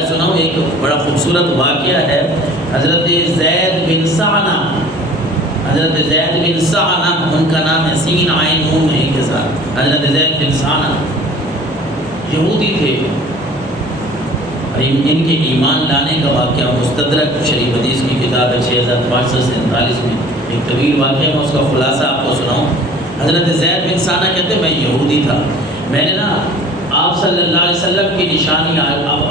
روایت سناؤں؟ ایک بڑا خوبصورت واقعہ ہے۔ حضرت زید بن سعنہ، حضرت زید بن سعنہ، ان کا نام ہے، سین عین نون ہے کے ساتھ، حضرت زید بن سعنہ یہودی تھے۔ ان کے ایمان لانے کا واقعہ مستدرک شریف حدیث کی کتاب ہے 6547 میں ایک طویل واقعہ، میں اس کا خلاصہ آپ کو سناؤں۔ حضرت زید بن سعنہ کہتے ہیں میں یہودی تھا، میں نے نا آپ صلی اللہ علیہ وسلم کی نشانیاں،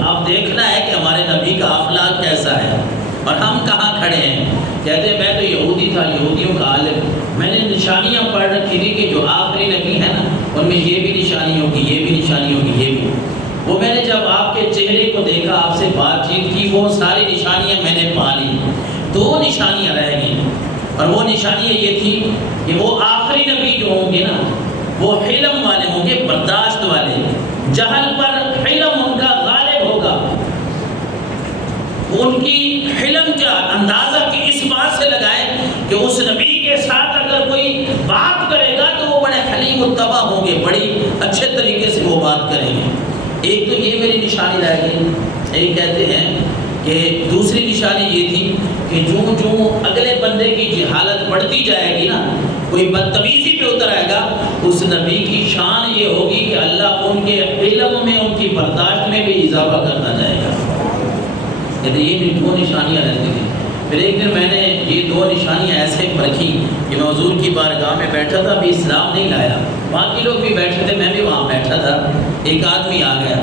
آپ دیکھنا ہے کہ ہمارے نبی کا اخلاق کیسا ہے اور ہم کہاں کھڑے ہیں۔ کہتے ہیں میں تو یہودی تھا، یہودیوں کا عالم، میں نے نشانیاں پڑھ رکھی تھی کہ جو آخری نبی ہے نا ان میں یہ بھی نشانی ہوگی، یہ بھی نشانی ہوگی، یہ بھی۔ وہ میں نے جب آپ کے چہرے کو دیکھا، آپ سے بات چیت کی، وہ ساری نشانیاں میں نے پا لی، 2 نشانیاں رہ گئیں، اور وہ نشانیاں یہ تھی کہ وہ آخری نبی جو ہوں گے نا وہ حلم والے ہوں گے، برداشت والے، جہل پر حلم ان کا غالب ہوگا۔ ان کی حلم کا اندازہ کہ اس بات سے لگائیں کہ اس نبی کے ساتھ اگر کوئی بات کرے گا تو وہ بڑے حلیم الطبع ہوں گے، بڑی اچھے طریقے سے وہ بات کریں گے۔ ایک تو یہ میری نشانی رہ گئی۔ ایک کہتے ہیں کہ دوسری نشانی یہ تھی کہ جو اگلے بندے کی جہالت بڑھتی جائے گی نا، کوئی بدتمیزی پہ اتر آئے گا، اس نبی کی شان یہ ہوگی کہ اللہ ان کے علم میں، ان کی برداشت میں بھی اضافہ کرتا جائے گا۔ کہتے یہ بھی 2 نشانیاں رہتی تھیں۔ پھر ایک دن میں نے یہ 2 نشانیاں ایسے پرکھی کہ میں حضور کی بارگاہ میں بیٹھا تھا، ابھی اسلام نہیں لایا، باقی لوگ بھی بیٹھے تھے، میں بھی وہاں بیٹھا تھا۔ ایک آدمی آ گیا،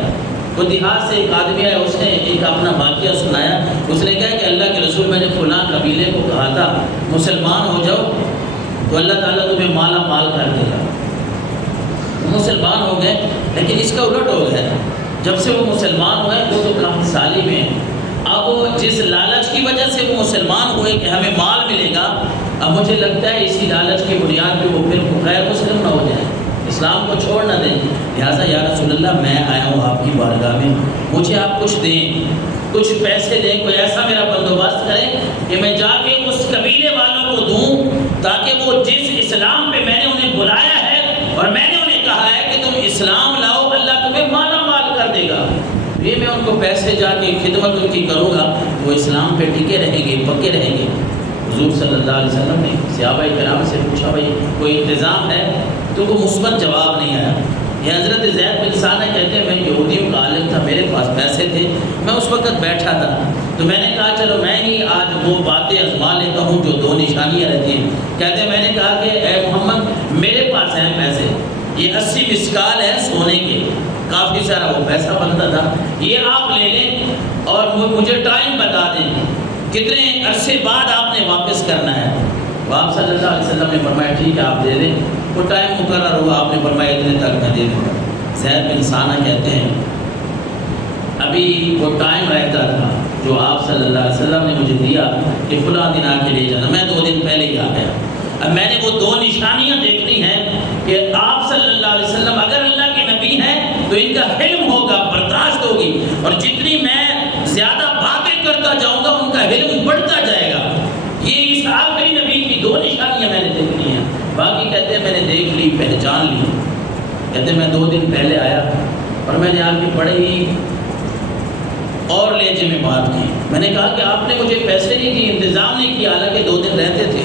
وہ دیہات سے ایک آدمی آیا، اس نے ایک اپنا واقعہ سنایا۔ اس نے کہا کہ اللہ کے رسول میں نے فلاں قبیلے کو کہا تھا مسلمان ہو جاؤ تو اللہ تعالیٰ تمہیں مالا مال کر دے گا۔ مسلمان ہو گئے، لیکن اس کا الٹ ہو گیا۔ جب سے وہ مسلمان ہوئے وہ تو کافی سالم ہیں، اب جس لالچ کی وجہ سے وہ مسلمان ہوئے کہ ہمیں مال ملے گا، اب مجھے لگتا ہے اسی لالچ کی بنیاد پہ وہ پھر غیر مسلم نہ ہو جائیں، اسلام کو چھوڑ نہ دیں۔ لہٰذا یا رسول اللہ میں آیا ہوں آپ کی بارگاہ میں، مجھے آپ کچھ دیں، کچھ پیسے دیں، کوئی ایسا میرا بندوبست کریں کہ میں جا کے اس قبیلے والوں کو دوں، تاکہ وہ جس اسلام پہ میں نے انہیں بلایا ہے اور میں نے انہیں کہا ہے کہ تم اسلام لاؤ، اللہ تمہیں مالا مال کر دے گا، یہ میں ان کو پیسے جا کے خدمت ان کی کروں گا، وہ اسلام پہ ٹکے رہیں گے، پکے رہیں گے۔ حضور صلی اللہ علیہ وسلم نے صحابہ کرام سے پوچھا بھائی کوئی انتظام ہے؟ تو وہ مثبت جواب نہیں آیا۔ یہ حضرت زید بن سعنہ کہتے ہیں میں یہودیوں کا عالم تھا، میرے پاس پیسے تھے، میں اس وقت بیٹھا تھا، تو میں نے کہا چلو میں ہی آج وہ باتیں آزما لیتا ہوں جو 2 نشانیاں رہتی ہیں۔ کہتے ہیں میں نے کہا کہ اے محمد میرے پاس ہیں پیسے، یہ 80 مسکال ہے سونے کے، کافی سارا وہ پیسہ بنتا تھا، یہ آپ لے لیں اور مجھے ٹائم بتا دیں کتنے عرصے بعد آپ نے واپس کرنا ہے۔ وہ آپ صلی اللہ علیہ وسلم نے فرمایا ٹھیک ہے آپ دے دیں، وہ ٹائم مقرر ہوا، آپ نے فرمایا اتنے تک میں دے دوں گا۔ زید بن سعنہ کہتے ہیں ابھی وہ ٹائم رہتا تھا جو آپ صلی اللہ علیہ وسلم نے مجھے دیا کہ فلاں دن آ کے لے جانا، میں 2 دن پہلے ہی آ گیا۔ اب میں نے وہ 2 نشانیاں دیکھنی ہیں کہ آپ صلی اللہ علیہ وسلم اگر اللہ کے نبی ہیں تو ان کا علم ہوگا، برداشت ہوگی، اور جتنی میں زیادہ باتیں کرتا جاؤں گا ان کا علم بڑھتا جائے گا۔ یہ اس آخری نبی کی 2 نشانیاں میں نے دیکھنی ہیں۔ باقی کہتے ہیں میں نے دیکھ لی، پہچان لی۔ کہتے ہیں میں 2 دن پہلے آیا اور میں نے آپ کی بڑے ہی اور لہجے میں بات کی۔ میں نے کہا کہ آپ نے مجھے پیسے نہیں دیے، انتظام نہیں کیا، حالانکہ 2 دن رہتے تھے،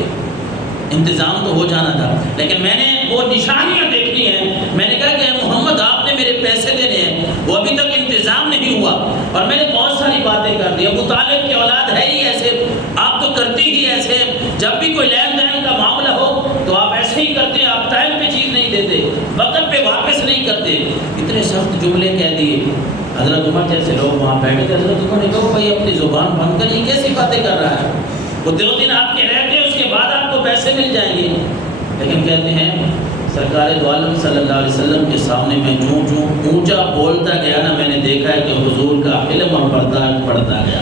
انتظام تو ہو جانا تھا، لیکن میں نے وہ نشانیاں دیکھنی ہیں۔ میں نے کہا کہ اے محمد آپ نے میرے پیسے دینے ہیں، وہ ابھی تک انتظام نہیں ہوا، اور میں نے بہت ساری باتیں کر دی۔ ابو طالب کی اولاد ہے ہی ایسے، آپ تو کرتی ہی ایسے، جب بھی کوئی لین دین کا معاملہ ہو تو آپ ایسے ہی کرتے، آپ ٹائم پہ چیز نہیں دیتے، وقت پہ واپس نہیں کرتے۔ اتنے سخت جملے کہہ دیے۔ حضرت عمر جیسے لوگ وہاں بیٹھے تھے، حضرت عمر نے کہا بھائی اپنی زبان بند کر، یہ کیسی باتیں کر رہا ہے؟ وہ 2 دن آپ کے رہتے، اس کے بعد آپ کو پیسے مل جائیں گے۔ لیکن کہتے ہیں سرکار دو عالم صلی اللہ علیہ وسلم کے سامنے میں جو اونچا بولتا گیا نا، میں نے دیکھا ہے کہ حضور کا علم اور برداشت بڑھتا گیا۔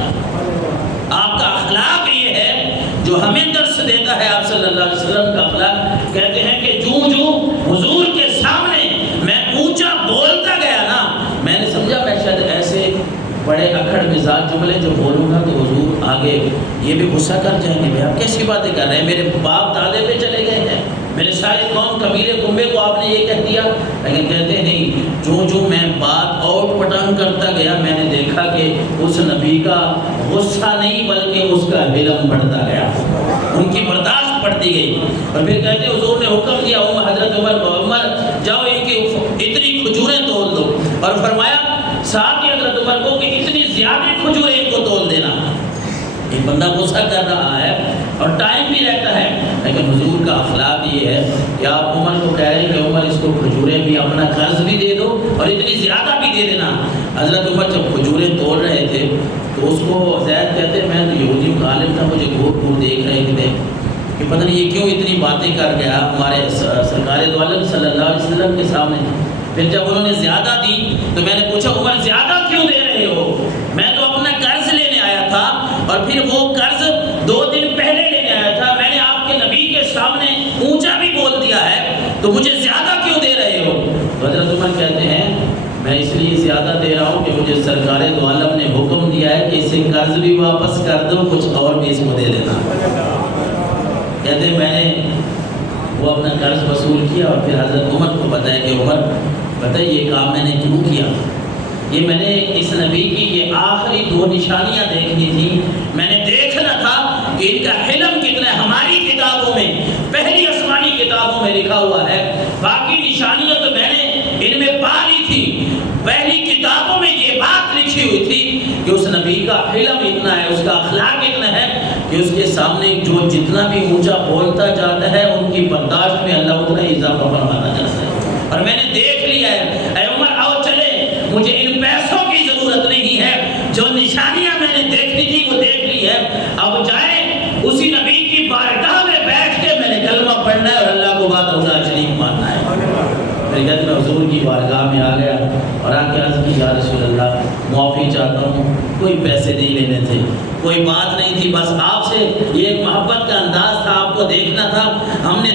آپ کا اخلاق یہ ہے جو ہمیں درس دیتا ہے، آپ صلی اللہ علیہ وسلم کا اخلاق۔ کہتے ہیں کہ جو حضور کے سامنے میں اونچا بولتا گیا نا، میں نے سمجھا میں شاید ایسے بڑے اکھڑ مزاج جملے جو بولوں گا تو حضور آگے یہ بھی غصہ کر جائیں گے، بھائی آپ کیسی باتیں کر رہے ہیں، میرے باپ دادے پہ چلے گئے ہیں، میرے سارے قوم قبیلے کنبے کو آپ نے یہ کہہ دیا؟ لیکن کہتے ہیں نہیں، جو میں بات آؤٹ پٹانگ کرتا گیا میں نے دیکھا کہ اس نبی کا غصہ نہیں بلکہ اس کا علم بڑھتا گیا، ان کی برداشت بڑھتی گئی۔ اور پھر کہتے ہیں حضور نے حکم دیا حضرت عمر جاؤ ان کی اتنی کھجوریں تول دو، اور فرمایا ساتھ ہی حضرت عمر کو کہ اتنی زیادہ کھجوریں ان کو تول دینا۔ ایک بندہ غصہ کر رہا ہے اور ٹائم بھی رہتا ہے، لیکن حضور کا اخلاق یہ ہے کہ آپ عمر کو کہہ رہے ہیں کہ عمر اس کو کھجوریں بھی اپنا قرض بھی دے دو اور اتنی زیادہ بھی دے دینا۔ حضرت عمر جب کھجوریں تول رہے تھے تو اس کو زید کہتے ہیں میں تو یہودیوں کا عالم تھا، مجھے گھور گھور دیکھ رہے تھے کہ پتہ نہیں یہ کیوں اتنی باتیں کر گیا ہمارے سرکار دو عالم صلی اللہ علیہ وسلم کے سامنے۔ پھر جب انہوں نے زیادہ دی تو میں نے پوچھا عمر زیادہ کیوں دے رہے ہو؟ میں تو اپنا قرض لینے آیا تھا اور پھر وہ قرض 2 دن پہلے لینے آیا تھا، میں نے آپ کے نبی کے سامنے اونچا بھی بول دیا ہے، تو مجھے زیادہ کیوں دے رہے ہو؟ حضرت عمر کہتے ہیں میں اس لیے زیادہ دے رہا ہوں کہ مجھے سرکار دو عالم نے حکم دیا ہے کہ اسے قرض بھی واپس کر دو، کچھ اور بھی اس کو دے دینا۔ کہتے ہیں میں نے وہ اپنا قرض وصول کیا اور پھر حضرت عمر کو بتایا کہ عمر بتائیے یہ کام میں نے کیوں کیا؟ یہ میں نے اس نبی کی یہ آخری 2 نشانیاں دیکھنی تھی، میں نے دیکھنا تھا کہ ان کا علم کتنا ہے۔ ہماری کتابوں میں پہلی آسمانی کتابوں میں لکھا ہوا ہے، باقی نشانیاں تو میں نے ان میں پا لی تھی، پہلی کتابوں میں یہ بات لکھی ہوئی تھی کہ اس نبی کا علم اتنا ہے، اس کا اخلاق اتنا ہے کہ اس کے سامنے جو جتنا بھی اونچا بولتا جاتا ہے ان کی برداشت میں اللہ اتنا اضافہ فرماتا جاتا ہے۔ اور میں نے دیکھ لیا ہے، اے عمر آؤ چلے، مجھے ان پیسوں کی ضرورت نہیں ہے، جو نشانیاں میں نے دیکھنی تھی وہ دیکھ لی ہے، اب جائیں اسی نبی کی بارگاہ میں بیٹھ کے میں نے کلمہ پڑھنا ہے اور اللہ کو بات خدا شریک ماننا ہے۔ میں کہتے میں حضور کی بارگاہ میں آ گیا اور آ کے عرض کی یا رسول اللہ معافی چاہتا ہوں، کوئی پیسے نہیں لینے تھے، کوئی بات نہیں تھی، بس آپ سے یہ ایک محبت کا انداز تھا، آپ کو دیکھنا تھا، ہم نے